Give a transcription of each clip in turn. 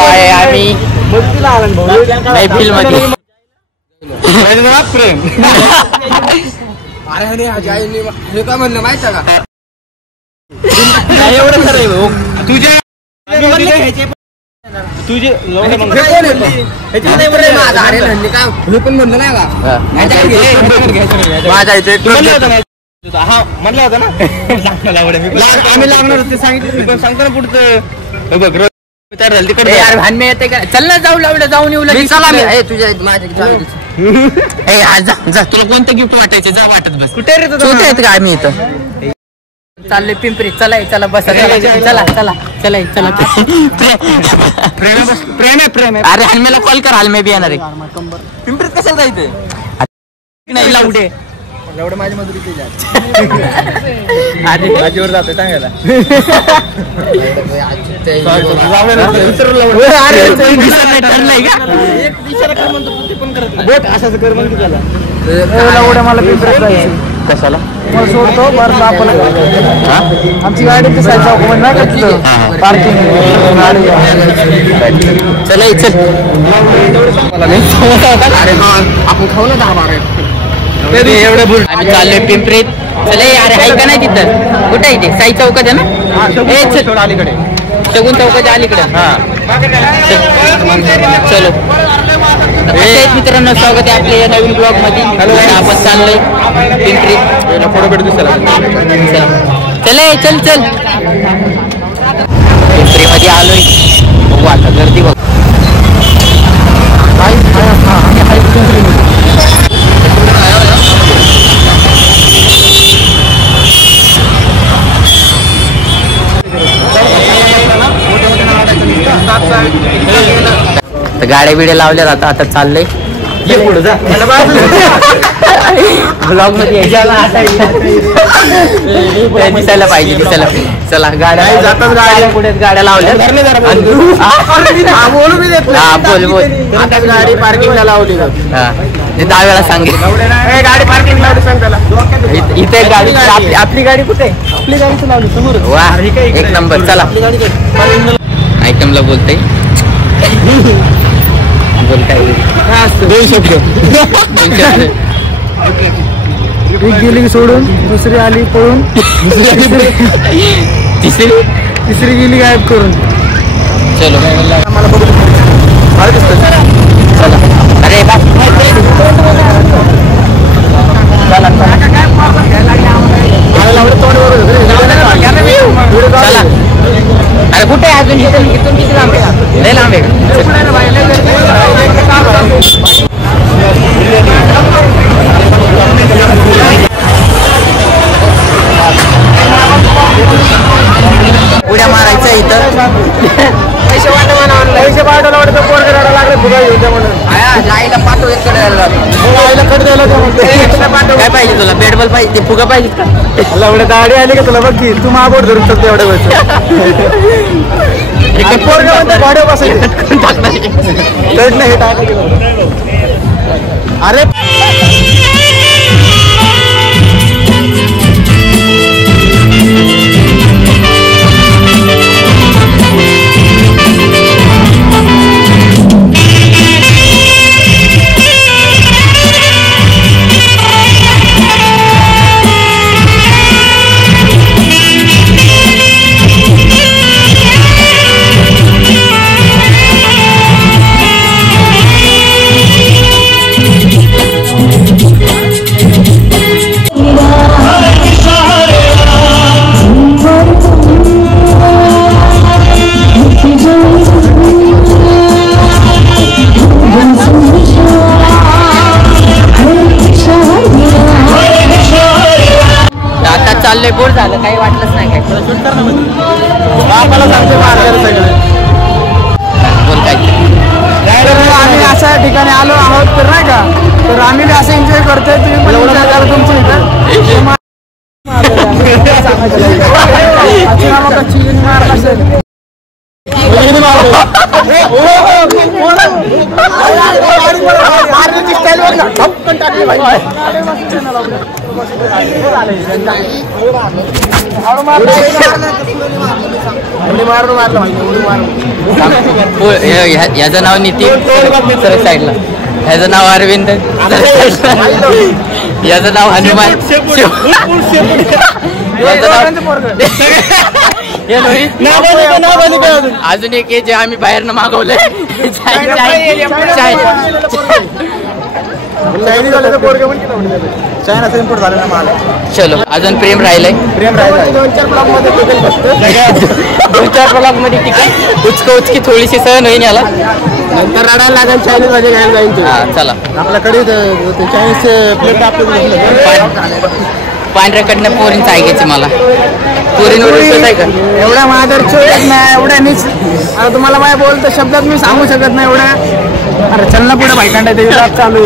आहे आम्ही मैफिलमध्ये. अरे काय म्हणलं माहिती का एवढं खरं आहे तुझे पण म्हणलं नाही का माझा इथे हा म्हणलं होतं ना आम्ही लागणार होते सांगितलं सांगतो ना पुढचं बघ तयार झाली तिकडे यार भांडणे येते का. चल ना जाऊ लावलं जाऊन येऊ लगेच. चला तुझ्या जा तुला कोणतं गिफ्ट वाटायचं जा वाटत बस. कुठे रे आहेत का आम्ही इथं चाललोय पिंपरी. चला बस चला प्रेम आहे. अरे हलमेला कॉल कर हलमे बी येणार आहे. पिंपरीत कशाला जायचं नाही लावडे एवढं माझी मजुरी माझीवर जातोय सांगायला. मला कशाला सोडतो आमची गाडी पार्किंग चल अरे आपण खाऊ ना 10-12 एवढं आम्ही चाललोय पिंपरीत. चल अरे आहे का नाही तिथं कुठे आहे ते साई चौकात आहे ना अलीकडे शगुन चौकाच्या अलीकडे. चलो मित्रांनो स्वागत आहे आपल्या या नवीन ब्लॉग मध्ये. आपण चाललोय पिंपरीत. फोटो भेट दिसला चल पिंपरी मध्ये आलोय. बघू आता गर्दी बघ. गाड्या बिड्या लावल्या जातात. आता चाललंय पुढे जा ब्लॉग मध्ये दिसायला पाहिजे. चला गाड्या जातात गाड्या पुढे गाड्या लावल्या. बोल गाडी पार्किंगला लावली. हा 10 वेळा सांगेल गाडी पार्किंग लावली सांग त्याला. इथे गाडी आपली गाडी कुठे आपली गाडी लावली समोर. वा एक नंबर. चला आयटमला बोलते दोन शब्द एक गेली सोडून दुसरी आली पळून तिसरी गेली गायब करून. चलो मला बघू अरे चला अरे कुठे अजून इथून किती लांब आहे? लय लांब आहे. उड्या मारायचं इथं पैसे वाटायला वाटतं पोर करायला लागले फुगा घेऊन द्या म्हणून. आईला पाठव एक कडे आईला कट द्यायला काय पाहिजे तुला? बॅटबॉल पाहिजे ते फुगा पाहिजे का? एवढे दाढी आली का तुला? बघ की तू मागोड धरू शकतो एवढ्या वेळ गाड्या बसायचं हे टाकलं. अरे चाललंय बोर झालं काही वाटलंच नाही. काय आम्हाला सांगते बोल काय आम्ही अशा ठिकाणी आलो आहोत तर नाही का, तर आम्ही असं एन्जॉय करतोय. तुम्ही तुमच्या इथं याचं नाव नितीन साईडला, ह्याचं नाव अरविंद, याचं नाव हनुमान, अजून एक जे आम्ही बाहेरनं मागवलंय चायनाचा इम्पोर्ट झालेला माल. चलो अजून प्रेम राहिलंय. प्रेम राहिला 2-4 ब्लॉक मध्ये 2-4 ब्लॉक मध्ये तिकीट उचकी थोडीशी सहन होईन याला. नंतर रडायला लागेल. चायनीज मध्ये घ्यायला जाईल. हा चला. आपल्याकडे चायनीजचे प्लेट आपल्याकडे पांढऱ्याकडनं पोरींचं ऐकायचं मला. पोरींवर विश्वास आहे का? एवढ्या माझ्यावर चोळत नाही. एवढ्या मीच आता तुम्हाला माझ्या बोलतो शब्दात मी सांगू शकत नाही एवढ्या. अरे चल ना पुढे भाईकांडा ते चालू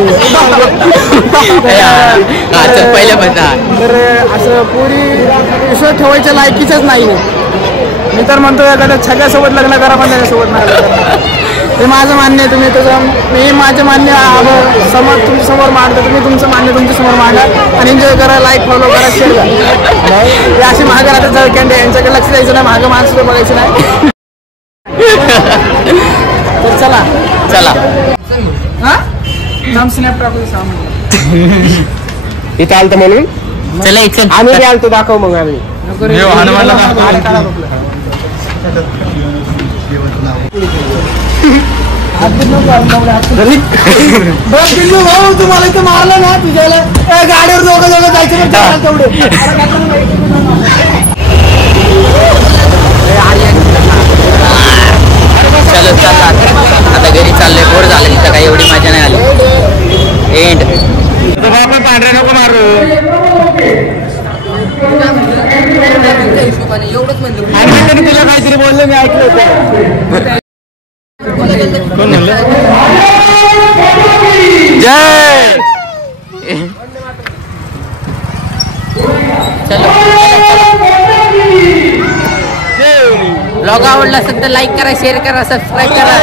पहिल्या बद्दा. तर असं पुरी विश्वास ठेवायच्या लायकीचंच नाही. मी तर म्हणतो एखाद्या छग्यासोबत लग्न करा पण त्याच्यासोबत नाही लग्न करा. ते माझं मान्य आहे. तुम्ही तसं मी माझं मान्य समोर तुमच्या समोर मांडतो. तुम्ही तुमचं मान्य तुमच्या समोर मांडा आणि एन्जॉय करा. लाईक फॉलो करा शेअर करा. हे अशी महाग राहतात जळकंडे यांच्याकडे लक्ष द्यायचं नाही. महाग माणसं बघायचं नाही. तर चला चला स्नॅप टाकू इथं आलतो म्हणून चला इथं आम्ही बी आलतो. दाखव मग आम्ही तुम्हाला इथं मारलं ना तुझ्याला गाडीवर दोघं जायचं तेवढे. चलो चला आता घरी चाललंय. बोर झालं तिथं काही एवढी मजा नाही आली. एंड. पांढऱ्या नको मारू. तुला काहीतरी बोललं मी ऐकलं होतं. कोण म्हणलं? जय. चलो ब्लॉग आवडला असेल तर लाईक करा, शेअर करा, सबस्क्राईब करा.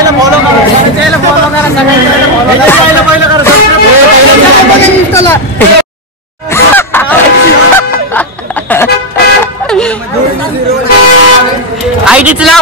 आयडीच लाव.